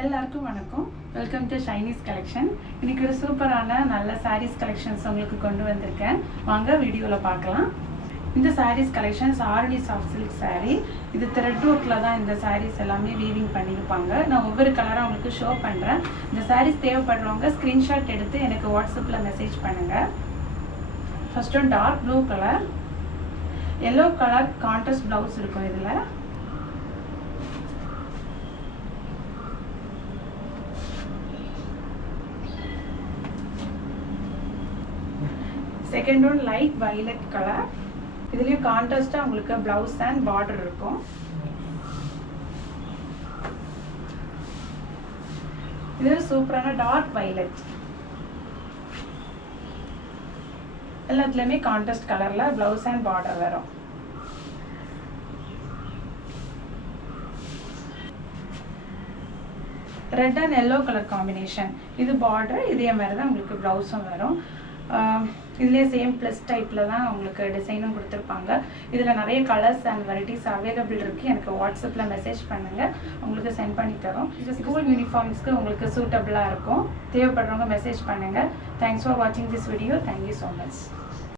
எல்லாருக்கும் வணக்கம். Welcome to Shiny's collection. இன்னைக்கு ஒரு சூப்பரான நல்ல சாரீஸ் கலெக்ஷன்ஸ் உங்களுக்கு கொண்டு வந்திருக்கேன். வாங்க வீடியோவில் பார்க்கலாம். இந்த saris collections Arani soft silk sari. இது த்ரெட் ஒர்க்கில் தான் இந்த சாரீஸ் எல்லாமே வீவிங் பண்ணியிருப்பாங்க. நான் ஒவ்வொரு கலராக உங்களுக்கு ஷோ பண்ணுறேன். இந்த சாரீஸ் தேவைப்படுறவங்க ஸ்க்ரீன்ஷாட் எடுத்து எனக்கு வாட்ஸ்அப்பில் மெசேஜ் பண்ணுங்கள். First one dark blue colour, yellow colour contrast blouse இருக்கும். இதில் second one light violet colour. இதுலயும் கான்ட்ராஸ்டா உங்களுக்கு பிளவுஸ் அண்ட் பார்டர் இருக்கும். இது சூப்பரான டார்க் வயலட். எல்லாத்துலயுமே கான்ட்ராஸ்ட் கலர்ல பிளவுஸ் அண்ட் பார்டர் வரும். Red and yellow colour combination. இது பார்டர், இதே மாதிரி தான் உங்களுக்கு பிளவுஸும் வரும். இதுலேயே சேம் ப்ளஸ் டைப்பில் தான் உங்களுக்கு டிசைனும் கொடுத்துருப்பாங்க. இதில் நிறைய கலர்ஸ் அண்ட் வெரைட்டிஸ் அவைலபிள் இருக்குது. எனக்கு வாட்ஸ்அப்பில் மெசேஜ் பண்ணுங்கள், உங்களுக்கு சென்ட் பண்ணி தரோம். இது ஸ்கூல் யூனிஃபார்ம்ஸ்க்கு உங்களுக்கு சூட்டபிளாக இருக்கும். தேவைப்படுறவங்க மெசேஜ் பண்ணுங்கள். தேங்க்ஸ் ஃபார் வாட்சிங் this video. Thank you so much.